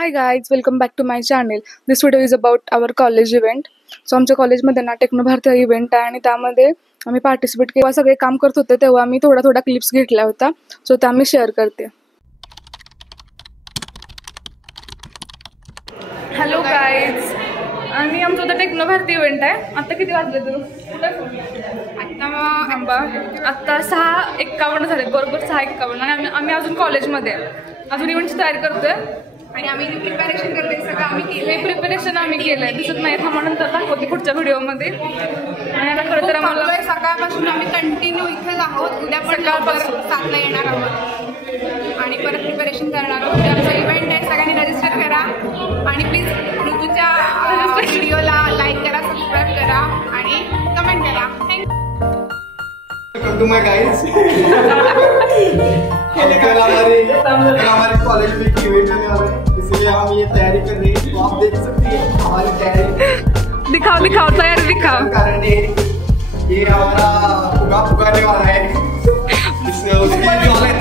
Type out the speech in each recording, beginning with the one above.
Hi guys, welcome back to my channel. This video is about our college event. So आमच्या कॉलेजमध्ये ना techno Bharti event आहे आणि त्यामध्ये आम्ही पार्टिसिपेट केव्हा सगळे काम करत होते तेव्हा आम्ही थोडा क्लिप्स घेतल्या होता. सो त्या मी शेअर करते. हॅलो गाईज, आणि आमचं आता टेक्नो भारती इव्हेंट आहे. आता किती वाजले तू? आत्ता 6:51 झाले, बरोबर 6:51. आणि आम्ही अजून कॉलेजमध्ये अजून इव्हेंटची तयारी करतोय आणि आम्ही प्रिपरेशन करतोय. सगळं आम्ही केलं आहे, प्रिपरेशन आम्ही केलं आहे. दिसत नाही थांबल्यानंतर दाखवते पुढच्या व्हिडिओमध्ये. आणि आता खरं तर आम्हाला सकाळपासून आम्ही कंटिन्यू इथेच आहोत. उद्या पण सकाळपासून 7ला येणार आहोत आणि परत प्रिपरेशन करणार आहोत. आमचा इव्हेंट आहे, सगळ्यांनी रजिस्टर करा आणि प्लीज ऋतूच्या व्हिडिओला लाईक करा, सबस्क्राईब करा आणि कमेंट करा. Welcome to my guys. हमारे कॉलेज में एक इवेंट होने वाला है, इसलिए हम ये तैयारी कर रहे हैं. तो आप देख सकते हैं हमारी तैयारी. दिखाओ तैयारी दिखाओ. कारण ये हमारा पुगाने वाला है. इसने उसकी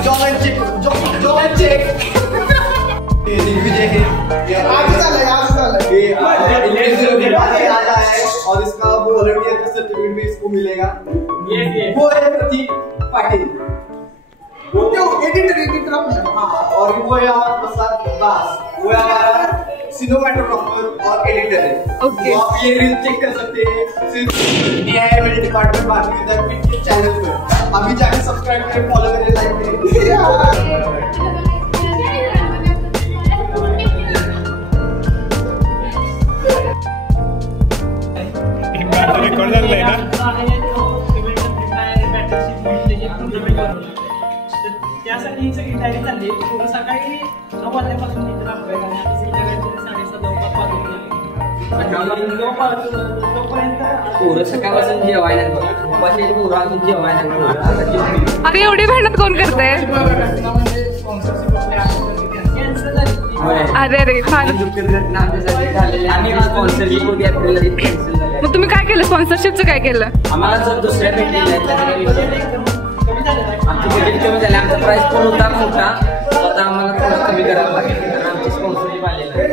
जॉलन चेक दिग्विजय है. आया है और इसका वॉलंटियर का सर्टिफिकेट भी इसको मिलेगा. वो है प्रतीक पाटिल, एडिटर और वो है हमारा प्रसाद दास, वो हमारा सिनेमेटोग्राफर और एडिटर है. ओके, आप ये रील चेक कर सकते हैं सिर्फ एआई डिपार्टमेंट भारती के चैनल पर. अभी जाके सब्सक्राइब करें, फॉलो करें, लाइक करें. त्यासाठी सगळी तयारी चालली. सकाळी 9 वाजल्यापासून सकाळपासून जेवायला अरे एवढी मेहनत कोण करते? अरे मग तुम्ही काय केलं? स्पॉन्सरशिपचं काय केलं? आम्हाला जर दुसऱ्या आमची बजेट कमी झाली, आमचा प्राइस पण होता मोठा, आता आम्हाला थोडं कमी करावं लागेल कारण आमची स्पॉन्सरशिप आलेली आहे.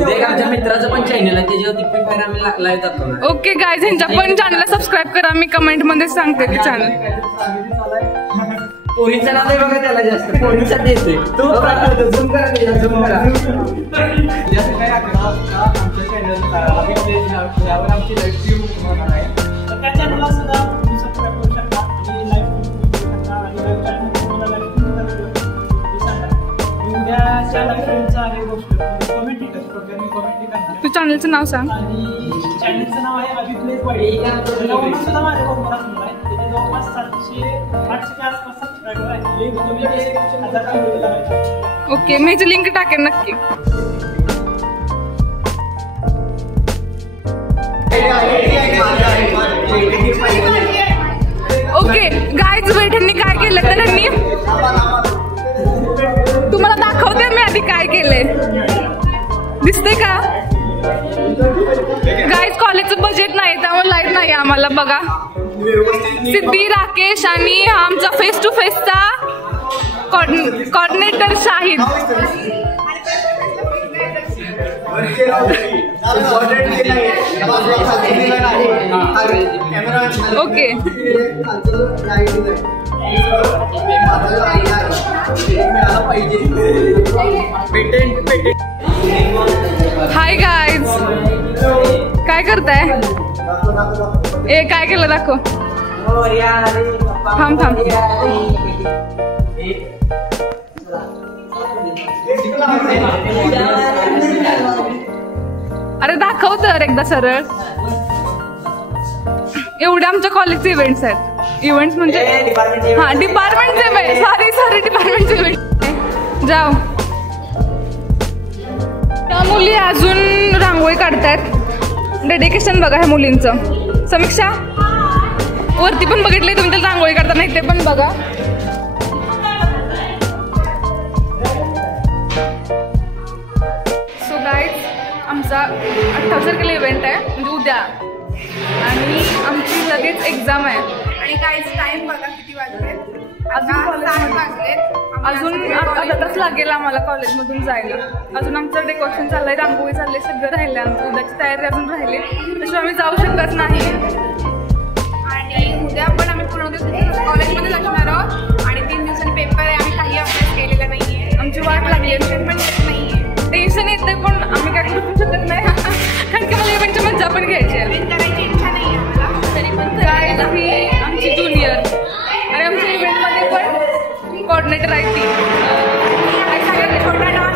उद्या आमच्या मित्राचं पण चॅनल आहे, त्याच्यावरती फ्री फायर आम्ही लाईव्ह दाखवणार. ओके गाईज, ह्यांच्या पण चॅनलला सबस्क्राईब करा. मी कमेंट मध्ये सांगते ते चॅनल. पोरीचं नाव आहे बघा त्याला, जास्त पोरीचं देते तो झूम करा, झूम करा. आमच्या चॅनल यावर आमची लाईव्ह स्ट्रीम होणार आहे, तर त्या चॅनलला सुद्धा तुम्ही सबस्क्राईब करू शकता आणि लाईव्ह करू शकता. आणि लाईव्ह चॅनल तुम्हाला लाईव्ह उद्या चॅनलचा आहे गोष्ट कमेंट करणार. तू चॅनलचं नाव सांग. आणि चॅनलचं नाव आहे अभिप्लेस वाडी. सुद्धा माझ्या कोणता असणार आहे, त्याच्या जवळपास 700-800 आसपास सबस्क्रायबर आहे. ओके, मी याची लिंक टाकेन नक्की. ओके गाईज, वेट, ह्यांनी काय केलं तर ह्यांनी तुम्हाला दाखवते मी आधी काय केलंय. दिसते का गाईज? कॉलेजचं बजेट नाही त्यामुळे लाईव्ह नाही आम्हाला. बघा, सिद्धी, राकेश आणि आमचा फेस टू फेसचा coordinator Shahid. Okay, hi guys, काय करताय? ए काय केलं दाखव. थांब. अरे दाखव तर एकदा सरळ. एवढे आमच्या कॉलेजचे इव्हेंट्स आहेत. इव्हेंट्स म्हणजे हा डिपार्टमेंटचे इव्हेंट, सॉरी डिपार्टमेंटचे इव्हेंट. जाओ. त्या मुली अजून रांगोळी काढतायत. डेडिकेशन बघा ह्या मुलींचं. समीक्षा वरती पण बघितले तुम्ही तर रांगोळी काढताना, इथे पण बघा. सो गाईज, आमचा 28 तारखेला इव्हेंट आहे, म्हणजे उद्या. आणि आमची लगेच एक्झाम आहे. आणि गाईज टाइम बघा किती वाजले. अजून सात कॉलेज वाजलेत. अजून अर्धा तास लागेल आम्हाला कॉलेजमधून जायला. अजून आमचं डेकोरेशन चाललंय, रांगोळी चाललंय, सगळं राहिलंय. आमची उद्याची तयारी अजून राहिली, त्याशिवाय आम्ही जाऊ शकत नाही. आणि उद्या पण आम्ही पूर्ण दिवस कॉलेजमध्येच असणार आहोत आणि 3 दिवसांनी पेपर आहे. आम्ही काही अभ्यास केलेला नाहीये. आमची वाट लागली. टेन्शन पण येत नाहीये. टेन्शन येते पण आम्ही काय करू शकत नाही कारण की मला इव्हेंटची मजा पण घ्यायची आहे. इव्हेंट करायची इच्छा नाहीये आम्हाला. तरी पण काय ही आमची ज्युनियर आणि आमच्या इव्हेंटमध्ये पण कोऑर्डिनेटर आहे ती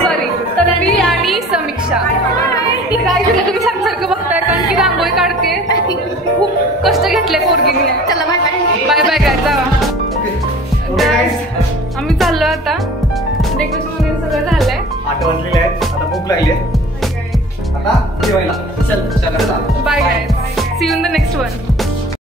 सॉरी तन्वी आणि समीक्षा. ती काय झालं तुम्ही सारखं बघताय कारण की रांगोळी काढते. खूप कष्ट घेतले पोरगीने. चला बाय बाय. बाय बाय काय जावा. आम्ही चाललो आता. डेकोरेशन वगैरे सगळं झालंय. 8 वाजलेले आहेत. आता भूक लागली आहे. आता जेवायला चल चला. Bye guys. See you in the next one.